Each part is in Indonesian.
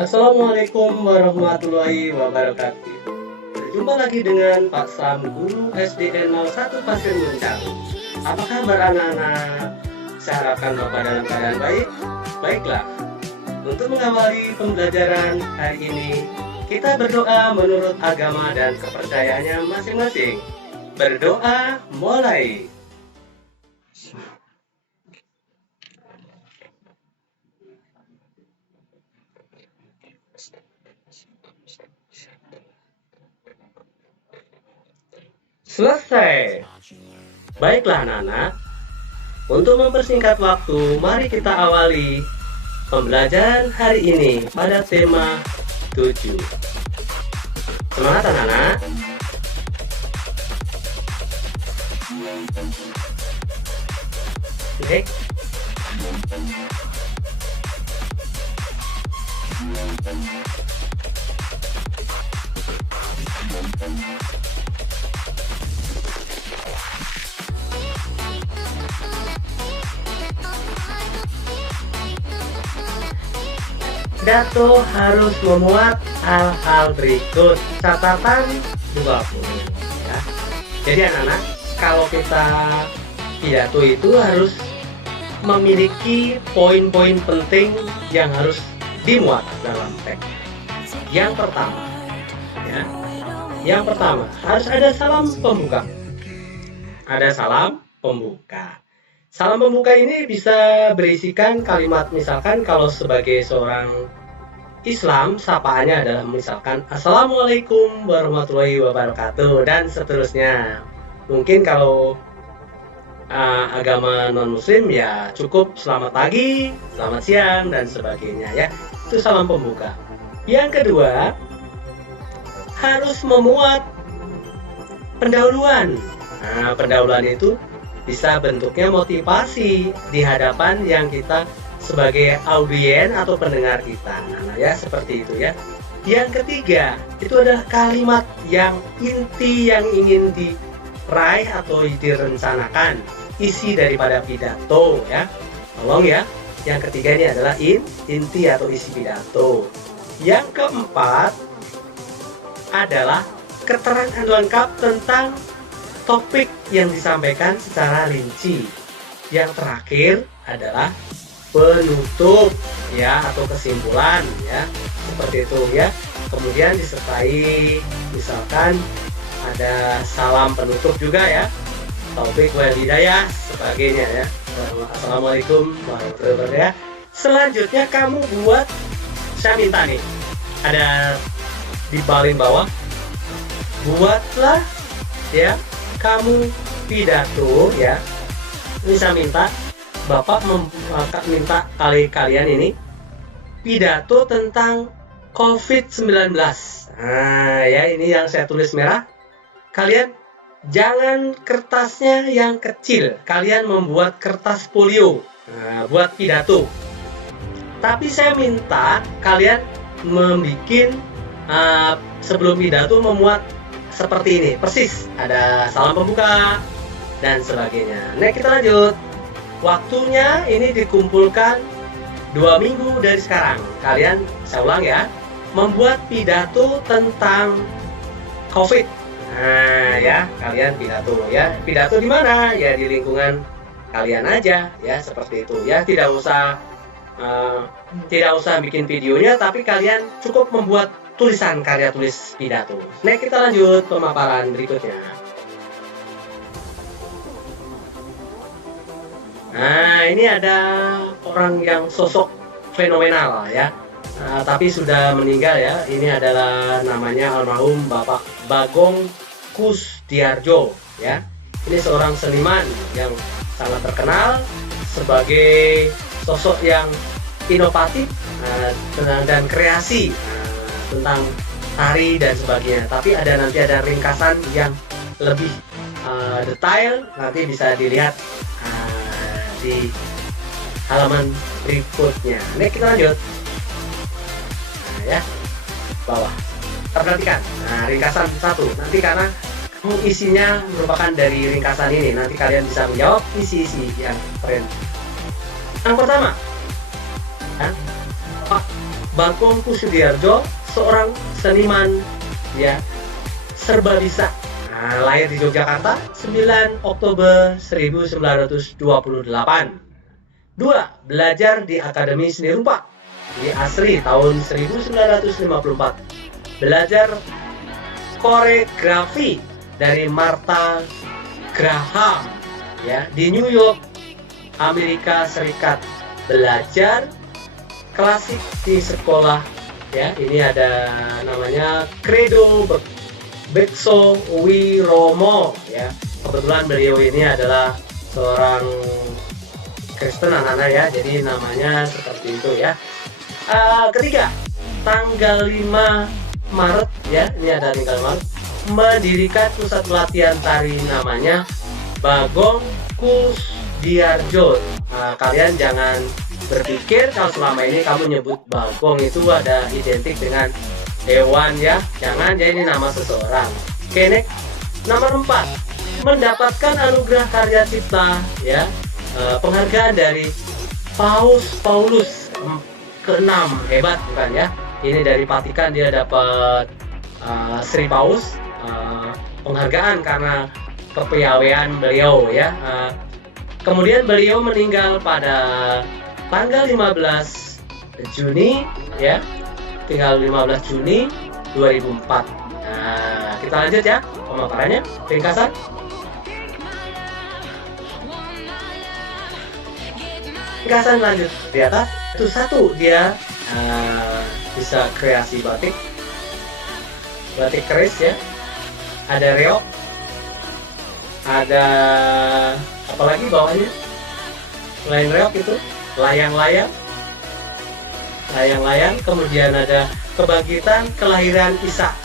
Assalamualaikum warahmatullahi wabarakatuh. Berjumpa lagi dengan Pak Sam, Guru SDN 01 Pasir Muncang. Apa kabar anak-anak? Saya harapkan Bapak dalam keadaan baik. Baiklah, untuk mengawali pembelajaran hari ini, kita berdoa menurut agama dan kepercayaannya masing-masing. Berdoa mulai. Selesai. Baiklah anak-anak, untuk mempersingkat waktu, mari kita awali pembelajaran hari ini pada tema 7. Semangat anak-anak. Oke. Pidato harus memuat hal-hal berikut. Catatan 20 ya. Jadi anak-anak, kalau kita pidato itu harus memiliki poin-poin penting yang harus dimuat dalam teks. Yang pertama ya. Yang pertama, harus ada salam pembuka. Ada salam pembuka. Salam pembuka ini bisa berisikan kalimat, misalkan kalau sebagai seorang Islam, sapaannya adalah misalkan Assalamualaikum warahmatullahi wabarakatuh dan seterusnya. Mungkin kalau agama non-muslim ya cukup selamat pagi, selamat siang dan sebagainya ya. Itu salam pembuka. Yang kedua, harus memuat pendahuluan. Nah, pendahuluan itu bisa bentuknya motivasi di hadapan yang kita sebagai audien atau pendengar kita. Nah, ya seperti itu ya. Yang ketiga, itu adalah kalimat yang inti yang ingin diraih atau direncanakan, isi daripada pidato ya. Tolong ya. Yang ketiga ini adalah inti atau isi pidato. Yang keempat adalah keterangan lengkap tentang topik yang disampaikan secara rinci. Yang terakhir adalah penutup ya atau kesimpulan ya, seperti itu ya. Kemudian disertai misalkan ada salam penutup juga ya, taufik wal hidayah sebagainya ya. Assalamualaikum warahmatullahi wabarakatuh ya. Selanjutnya kamu buat, saya minta nih ada di paling bawah, buatlah ya kamu pidato ya. Ini saya minta Bapak minta kalian ini pidato tentang COVID-19. Nah ya, ini yang saya tulis merah. Kalian jangan kertasnya yang kecil, kalian membuat kertas folio buat pidato. Tapi saya minta kalian membuat sebelum pidato memuat seperti ini, persis ada salam pembuka dan sebagainya. Nah kita lanjut. Waktunya ini dikumpulkan 2 minggu dari sekarang. Kalian, saya ulang ya, membuat pidato tentang COVID. Nah ya, kalian pidato ya. Pidato di mana? Ya di lingkungan kalian aja ya, seperti itu ya. Tidak usah bikin videonya, tapi kalian cukup membuat tulisan karya tulis pidato. Nah kita lanjut pemaparan berikutnya. Nah ini ada orang yang sosok fenomenal ya, tapi sudah meninggal ya. Ini adalah namanya almarhum Bapak Bagong Kusdiarjo ya. Ini seorang seniman yang sangat terkenal sebagai sosok yang inovatif dan kreasi tentang tari dan sebagainya. Tapi nanti ada ringkasan yang lebih detail, nanti bisa dilihat di halaman berikutnya. Nah kita lanjut. Nah ya, bawah. Perhatikan. Nah ringkasan 1. Nanti karena isinya merupakan dari ringkasan ini, nanti kalian bisa menjawab isi-isi yang keren. Yang pertama, ya, Bagong Kussudiardjo, seorang seniman ya serba bisa. Nah, lahir di Yogyakarta 9 Oktober 1928. 2. Belajar di Akademi Seni Rupa di ASRI tahun 1954. Belajar koreografi dari Martha Graham ya di New York, Amerika Serikat. Belajar klasik di sekolah ya, ini ada namanya Credo Bekso Wiromo ya. Kebetulan beliau ini adalah seorang Kristen anak-anak ya, jadi namanya seperti itu ya. Ketiga, tanggal 5 Maret ya, ini ada tanggal Maret, mendirikan pusat pelatihan tari namanya Bagong Kussudiardjo. Kalian jangan berpikir kalau selama ini kamu nyebut Bagong itu ada identik dengan hewan ya, jangan, jadi ini nama seseorang. Oke, next. Nomor 4, mendapatkan anugerah karya cipta ya, penghargaan dari Paus ke-6, hebat bukan ya, ini dari Vatikan dia dapat Sri Paus, penghargaan karena kepiawaian beliau ya. Kemudian beliau meninggal pada tanggal 15 Juni ya, tanggal 15 Juni 2004. Nah, kita lanjut ya pemaparannya, ringkasan. Ringkasan lanjut di atas itu. 1, dia bisa kreasi batik keris ya, ada reok, ada apalagi bawahnya selain reok itu layang-layang, kemudian ada kebangkitan kelahiran Isa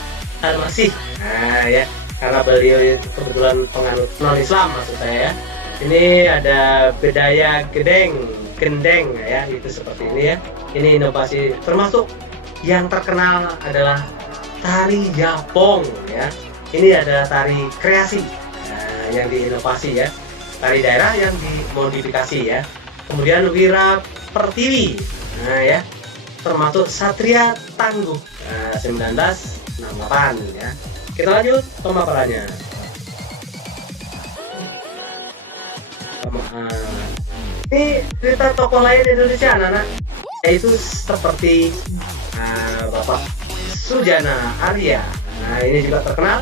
Al-Masih. Nah ya, karena beliau itu kebetulan penganut non-Islam maksud saya ya. Ini ada bedaya gendeng ya, itu seperti ini ya. Ini inovasi, termasuk yang terkenal adalah tari Japong ya. Ini ada tari kreasi yang diinovasi ya, tari daerah yang dimodifikasi ya. Kemudian Wira Pertiwi, nah ya, termasuk Satria Tangguh 1968 ya. Kita lanjut pemaparannya. Ini cerita tokoh lain Indonesia anak-anak, yaitu seperti Bapak Sujana Arya. Nah ini juga terkenal,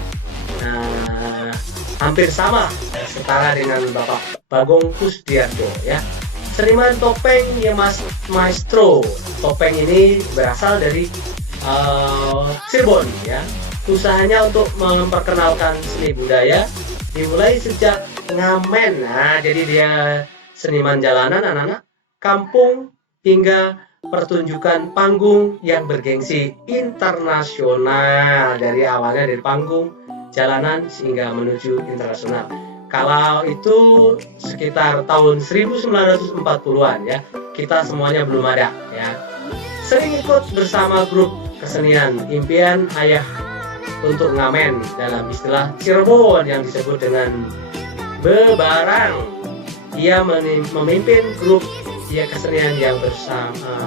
hampir sama setara dengan Bapak Bagong Kussudiardjo ya. Seniman topeng ya, maestro topeng ini berasal dari Cirebon ya. Usahanya untuk memperkenalkan seni budaya dimulai sejak ngamen. Nah, jadi dia seniman jalanan anak-anak, kampung hingga pertunjukan panggung yang bergengsi internasional. Dari awalnya dari panggung jalanan sehingga menuju internasional. Kalau itu sekitar tahun 1940-an ya, kita semuanya belum ada ya. Sering ikut bersama grup kesenian impian ayah untuk ngamen, dalam istilah Cirebon yang disebut dengan bebarang. Ia memimpin grup kesenian yang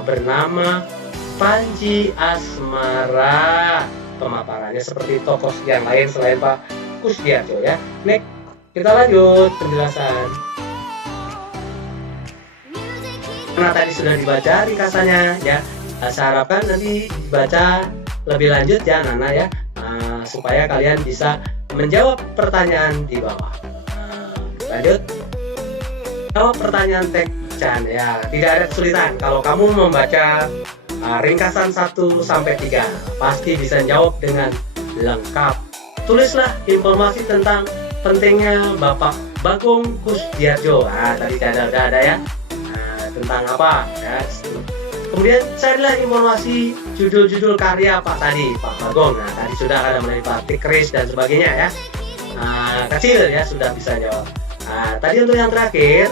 bernama Panji Asmara. Pemaparannya seperti tokoh yang lain selain Pak Kussudiardjo ya. Next. Kita lanjut penjelasan. Karena tadi sudah dibaca ringkasannya ya, saya harapkan nanti dibaca lebih lanjut ya Nana ya, supaya kalian bisa menjawab pertanyaan di bawah. Lanjut, jawab pertanyaan tekan ya, tidak ada kesulitan. Kalau kamu membaca ringkasan 1-3 pasti bisa jawab dengan lengkap. Tulislah informasi tentang pentingnya Bapak Bagong Kussudiardjo. Tadi udah ada ya, tentang apa ya. Kemudian carilah informasi judul-judul karya Pak Bagong. Tadi sudah ada mulai batik keris dan sebagainya ya. Kecil ya sudah bisa jawab. Tadi untuk yang terakhir,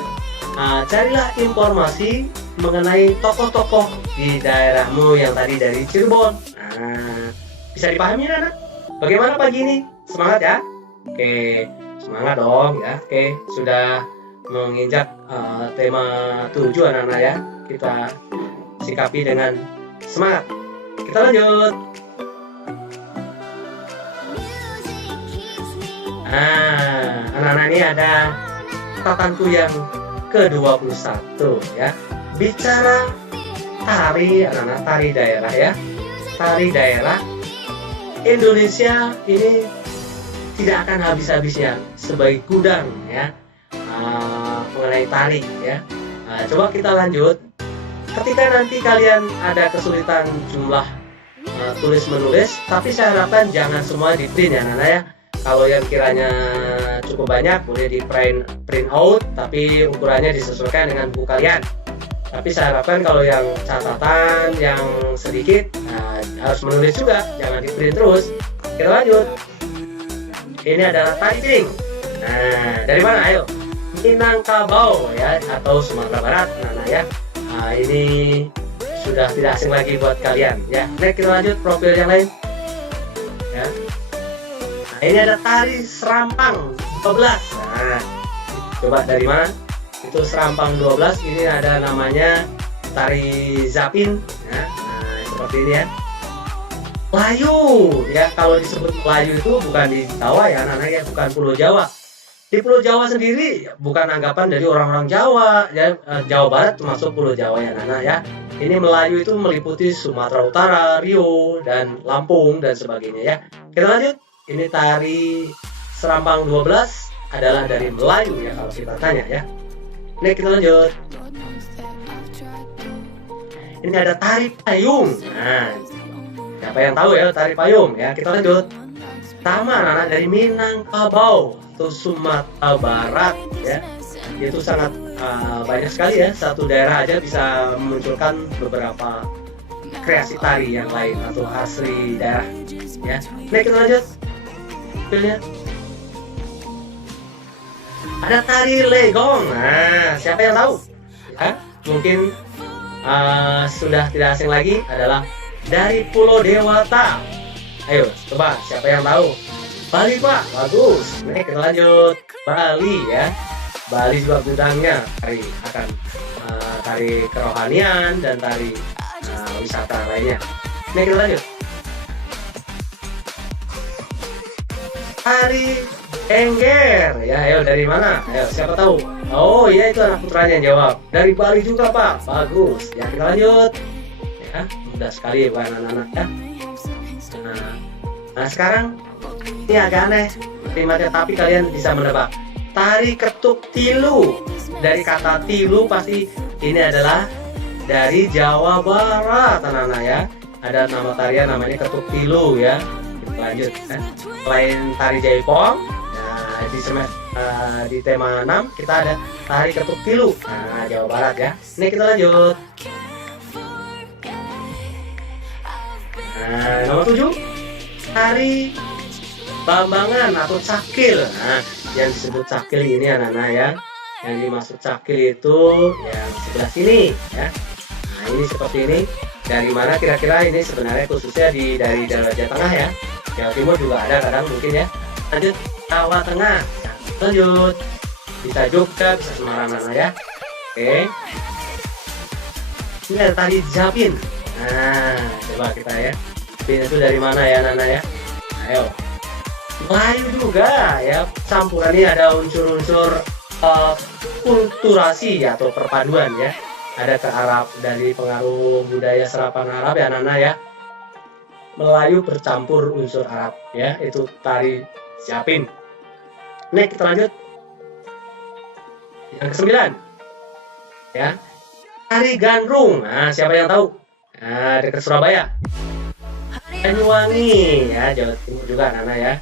carilah informasi mengenai tokoh-tokoh di daerahmu yang tadi dari Cirebon. Bisa dipahami anak? Bagaimana pagi ini? Semangat ya. Oke, semangat dong ya. Oke, sudah menginjak tema 7 anak-anak ya. Kita sikapi dengan semangat. kita lanjut. Nah, anak-anak ini ada catatanku yang ke-21 ya. Bicara tari, anak-anak, tari daerah ya. Tari daerah Indonesia ini tidak akan habis-habisnya sebagai gudang ya, mengenai tari ya. Coba kita lanjut. Ketika nanti kalian ada kesulitan jumlah tulis menulis, tapi saya harapkan jangan semua di print ya anak-anak ya. Kalau yang kiranya cukup banyak boleh di print out, tapi ukurannya disesuaikan dengan buku kalian. Tapi saya harapkan kalau yang catatan yang sedikit harus menulis juga, jangan di print terus. Kita lanjut. Ini adalah tari piring. Nah, dari mana? Ayo. Minangkabau ya, atau Sumatera Barat, nah ya. Nah, ini sudah tidak asing lagi buat kalian ya. Next, kita lanjut profil yang lain. Ya. Nah, ini ada tari serampang 12. Nah, coba dari mana? Itu serampang 12. Ini ada namanya tari zapin ya. Nah, seperti ini ya. Melayu ya, kalau disebut Melayu itu bukan di Jawa ya anak-anak ya, bukan Pulau Jawa. Di Pulau Jawa sendiri bukan anggapan dari orang-orang Jawa ya, Jawa Barat termasuk Pulau Jawa ya anak-anak ya. Ini Melayu itu meliputi Sumatera Utara, Riau, dan Lampung dan sebagainya ya. Kita lanjut. Ini tari serampang 12 adalah dari Melayu ya kalau kita tanya ya. Ini kita lanjut. Ini ada tari payung. Nah, siapa yang tahu ya tari payung ya? Kita lanjut. Pertama anak-anak dari Minangkabau atau Sumatera Barat ya. Itu sangat banyak sekali ya. Satu daerah aja bisa memunculkan beberapa kreasi tari yang lain atau asli daerah ya. Nah, kita lanjut. Pilihnya. Ada tari legong. Nah, siapa yang tahu? Ya, mungkin sudah tidak asing lagi, adalah dari Pulau Dewata. Ayo, coba siapa yang tahu? Bali Pak, bagus. Nih kita lanjut. Bali ya. Bali juga gudangnya tari kerohanian dan tari wisata lainnya. Nih kita lanjut. Tari Engger ya, ayo dari mana? Ayo siapa tahu? Oh iya, itu anak putranya yang jawab. Dari Bali juga Pak, bagus. Ya kita lanjut. Ya mudah sekali bukan anak-anak ya. Nah sekarang ini agak aneh kalimatnya, tapi kalian bisa menebak. Tari ketuk tilu. Dari kata tilu pasti ini adalah dari Jawa Barat anak-anak ya. Ada nama tarian namanya ketuk tilu ya. Kita lanjut ya. Selain tari jaipong, di tema 6 kita ada tari ketuk tilu. Nah, Jawa Barat ya. Ini kita lanjut. Nah, nomor 7 tari Bambangan atau cakil. Nah, yang disebut cakil ini anak-anak ya. Yang dimaksud cakil itu yang sebelah sini ya. Nah, ini seperti ini. Dari mana kira-kira ini? Sebenarnya khususnya dari Jawa Tengah ya. Jawa Timur juga ada kadang mungkin ya. Lanjut Jawa Tengah. Lanjut. Bisa Jogja, bisa Semarang anak ya. Oke. Ini ada tari zapin. Nah, coba kita ya. Zapin itu dari mana ya anak-anak ya? Ayo. Melayu juga ya. Campurannya ada unsur-unsur kulturasi atau perpaduan ya. Ada ke Arab dari pengaruh budaya serapan Arab ya anak-anak ya. Melayu bercampur unsur Arab ya, itu tari zapin. Nih kita lanjut. Yang ke-9 ya, tari gandrung. Nah, siapa yang tahu? Nah, dekat Surabaya. Banyuwangi ya, Jawa Timur juga anak-anak ya.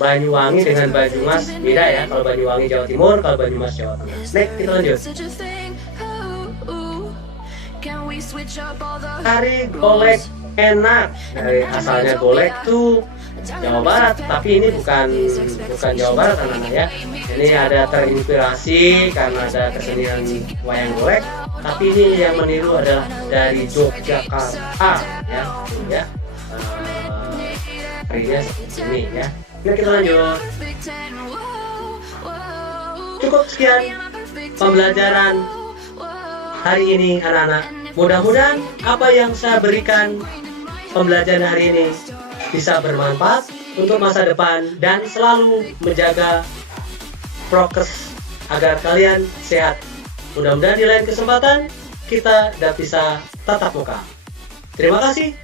Banyuwangi dengan Banyumas beda ya. Kalau Banyuwangi Jawa Timur, kalau Banyumas Jawa Tengah. Next kita lanjut. Tari golek enak. Dari asalnya golek tuh Jawa Barat, tapi ini bukan Jawa Barat anak-anak ya. Ini ada terinspirasi karena ada kesenian wayang golek, tapi ini yang meniru adalah dari Yogyakarta ya. Ya. Tarinya seperti ini ya. Nah, kita lanjut. Cukup sekian pembelajaran hari ini anak-anak. Mudah-mudahan apa yang saya berikan pembelajaran hari ini bisa bermanfaat untuk masa depan dan selalu menjaga prokes agar kalian sehat. Mudah-mudahan di lain kesempatan kita dapat bisa tatap muka. Terima kasih.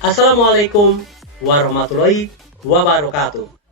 Assalamualaikum warahmatullahi wabarakatuh.